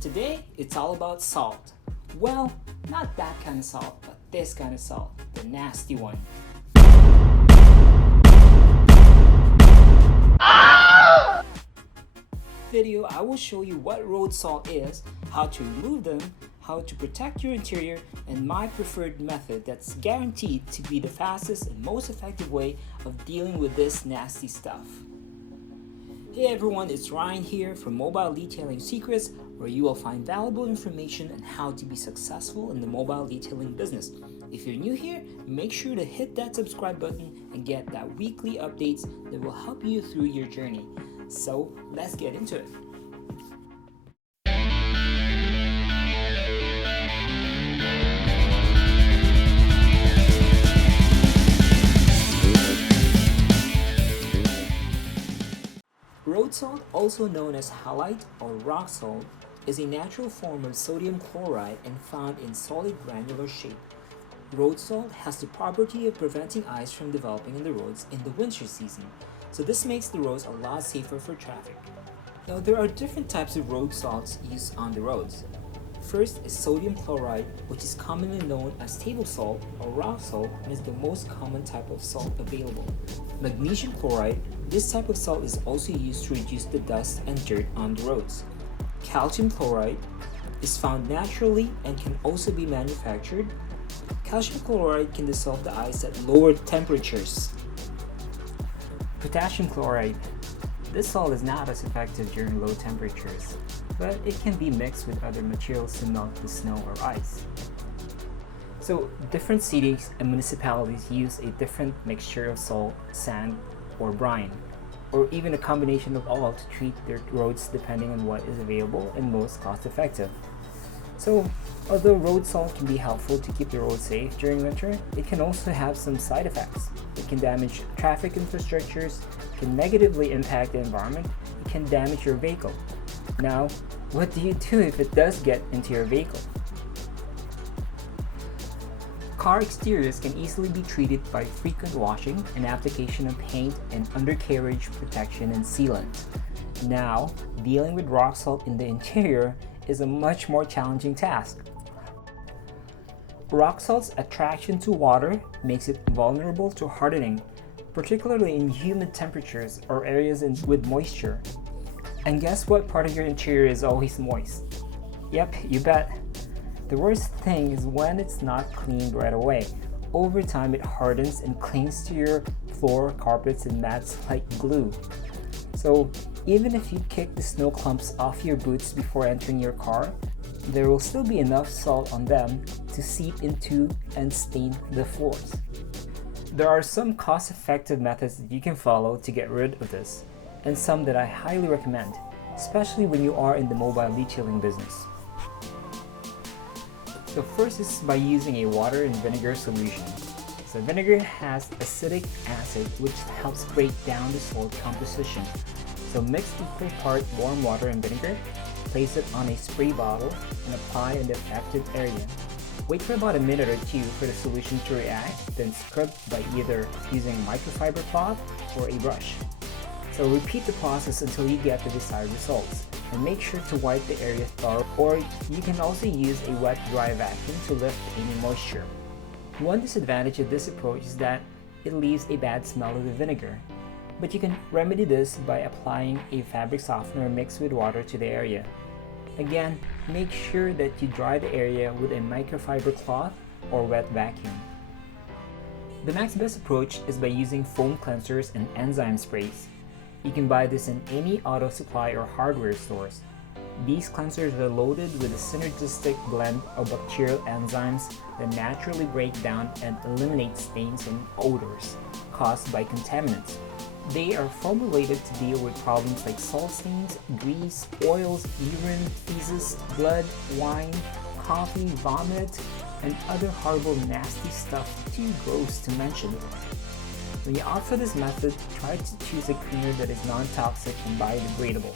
Today, it's all about salt. Well, not that kind of salt, but this kind of salt, the nasty one. Video, I will show you what road salt is, how to remove them, how to protect your interior, and my preferred method that's guaranteed to be the fastest and most effective way of dealing with this nasty stuff. Hey everyone, it's Ryan here from Mobile Detailing Secrets, where you will find valuable information on how to be successful in the mobile detailing business. If you're new here, make sure to hit that subscribe button and get that weekly updates that will help you through your journey. So let's get into it. Road salt, also known as halite or rock salt, is a natural form of sodium chloride and found in solid granular shape. Road salt has the property of preventing ice from developing on the roads in the winter season, so this makes the roads a lot safer for traffic. Now, there are different types of road salts used on the roads. First is sodium chloride, which is commonly known as table salt or rock salt and is the most common type of salt available. Magnesium chloride, this type of salt is also used to reduce the dust and dirt on the roads. Calcium chloride is found naturally and can also be manufactured. Calcium chloride can dissolve the ice at lower temperatures. Potassium chloride. This salt is not as effective during low temperatures, but it can be mixed with other materials to melt the snow or ice. So different cities and municipalities use a different mixture of salt, sand, or brine, or even a combination of all to treat their roads depending on what is available and most cost effective. So although road salt can be helpful to keep the road safe during winter, it can also have some side effects. It can damage traffic infrastructures, can negatively impact the environment, it can damage your vehicle. Now, what do you do if it does get into your vehicle? Car exteriors can easily be treated by frequent washing and application of paint and undercarriage protection and sealant. Now, dealing with rock salt in the interior is a much more challenging task. Rock salt's attraction to water makes it vulnerable to hardening, particularly in humid temperatures or areas with moisture. And guess what part of your interior is always moist? Yep, you bet. The worst thing is when it's not cleaned right away. Over time, it hardens and clings to your floor, carpets, and mats like glue. So even if you kick the snow clumps off your boots before entering your car, there will still be enough salt on them to seep into and stain the floors. There are some cost-effective methods that you can follow to get rid of this, and some that I highly recommend, especially when you are in the mobile detailing business. So first is by using a water and vinegar solution. So vinegar has acidic acid which helps break down the salt composition. So mix equal part warm water and vinegar, place it on a spray bottle, and apply in the affected area. Wait for about a minute or two for the solution to react, then scrub by either using microfiber cloth or a brush. So repeat the process until you get the desired results, and make sure to wipe the area thorough, or you can also use a wet dry vacuum to lift any moisture. One disadvantage of this approach is that it leaves a bad smell of the vinegar, but you can remedy this by applying a fabric softener mixed with water to the area. Again, make sure that you dry the area with a microfiber cloth or wet vacuum. The next best approach is by using foam cleansers and enzyme sprays. You can buy this in any auto supply or hardware stores. These cleansers are loaded with a synergistic blend of bacterial enzymes that naturally break down and eliminate stains and odors caused by contaminants. They are formulated to deal with problems like salt stains, grease, oils, urine, feces, blood, wine, coffee, vomit, and other horrible nasty stuff too gross to mention. When you opt for this method, try to choose a cleaner that is non-toxic and biodegradable.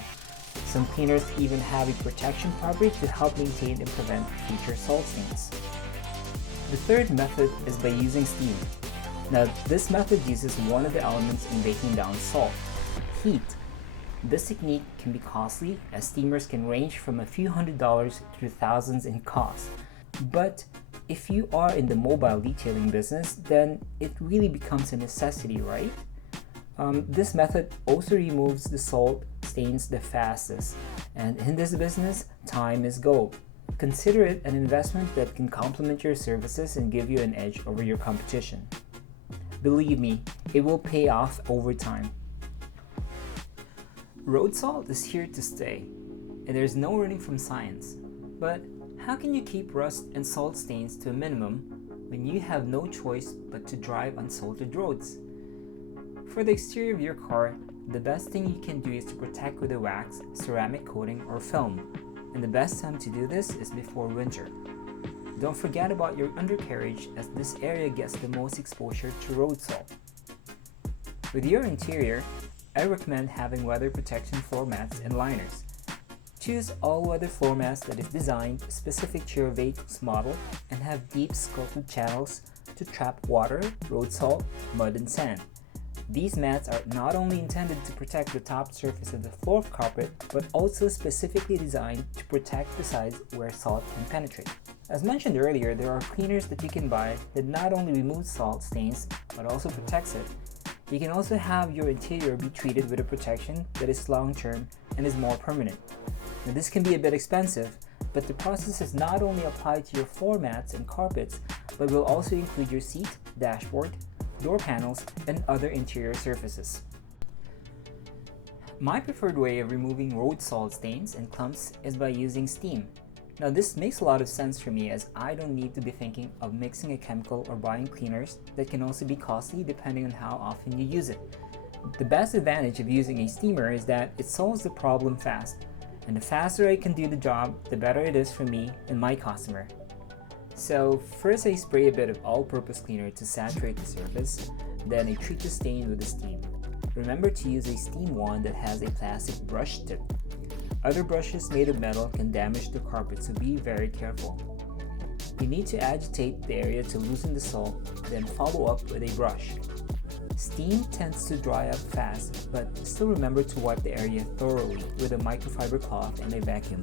Some cleaners even have a protection property to help maintain and prevent future salt stains. The third method is by using steam. Now, this method uses one of the elements in breaking down salt, heat. This technique can be costly, as steamers can range from a few $100s to thousands in cost. But if you are in the mobile detailing business, then it really becomes a necessity, right? This method also removes the salt stains the fastest, and in this business, time is gold. Consider it an investment that can complement your services and give you an edge over your competition. Believe me, it will pay off over time. Road salt is here to stay, and there's no running from science. But how can you keep rust and salt stains to a minimum when you have no choice but to drive on salted roads? For the exterior of your car, the best thing you can do is to protect with a wax, ceramic coating, or film. And the best time to do this is before winter. Don't forget about your undercarriage, as this area gets the most exposure to road salt. With your interior, I recommend having weather protection floor mats and liners. Choose all-weather floor mats that is designed specific to your vehicle's model and have deep sculpted channels to trap water, road salt, mud, and sand. These mats are not only intended to protect the top surface of the floor carpet, but also specifically designed to protect the sides where salt can penetrate. As mentioned earlier, there are cleaners that you can buy that not only removes salt stains, but also protects it. You can also have your interior be treated with a protection that is long-term and is more permanent. Now, this can be a bit expensive, but the process is not only applied to your floor mats and carpets, but will also include your seat, dashboard, door panels, and other interior surfaces. My preferred way of removing road salt stains and clumps is by using steam. Now, this makes a lot of sense for me, as I don't need to be thinking of mixing a chemical or buying cleaners that can also be costly depending on how often you use it. The best advantage of using a steamer is that it solves the problem fast, and the faster I can do the job, the better it is for me and my customer. So first I spray a bit of all-purpose cleaner to saturate the surface, then I treat the stain with the steam. Remember to use a steam wand that has a plastic brush tip. Other brushes made of metal can damage the carpet, so be very careful. You need to agitate the area to loosen the salt, then follow up with a brush. Steam tends to dry up fast, but still remember to wipe the area thoroughly with a microfiber cloth and a vacuum.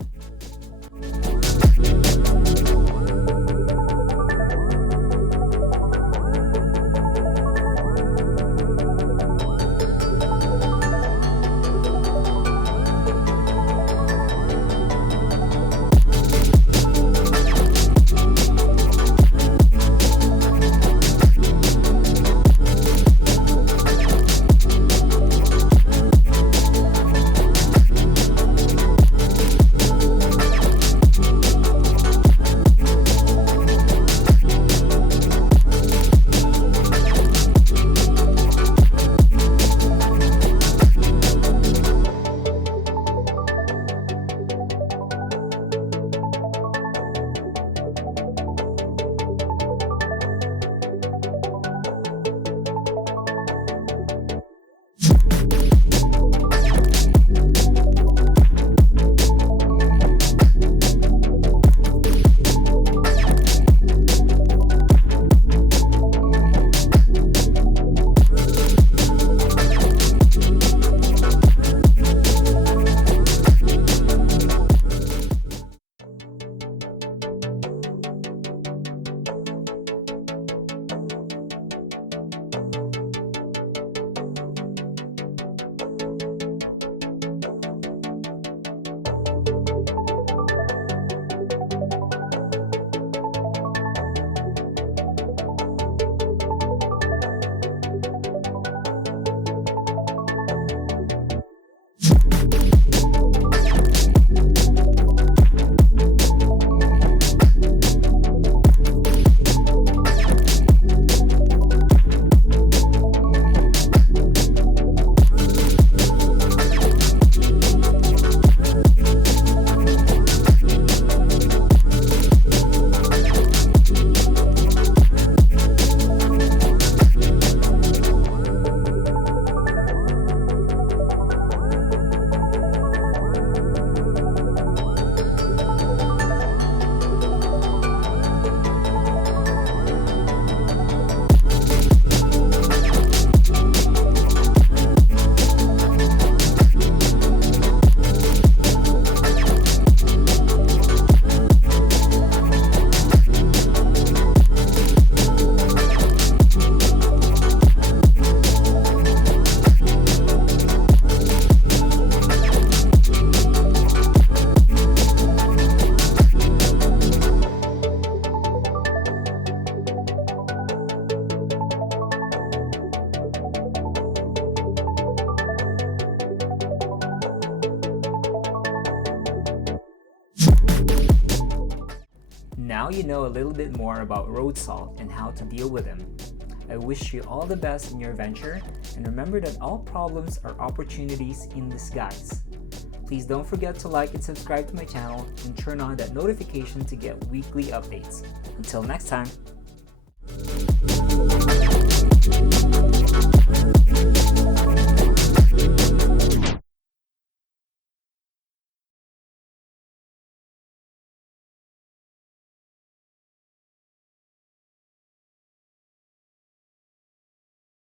Now you know a little bit more about road salt and how to deal with them. I wish you all the best in your venture, and remember that all problems are opportunities in disguise. Please don't forget to like and subscribe to my channel and turn on that notification to get weekly updates. Until next time.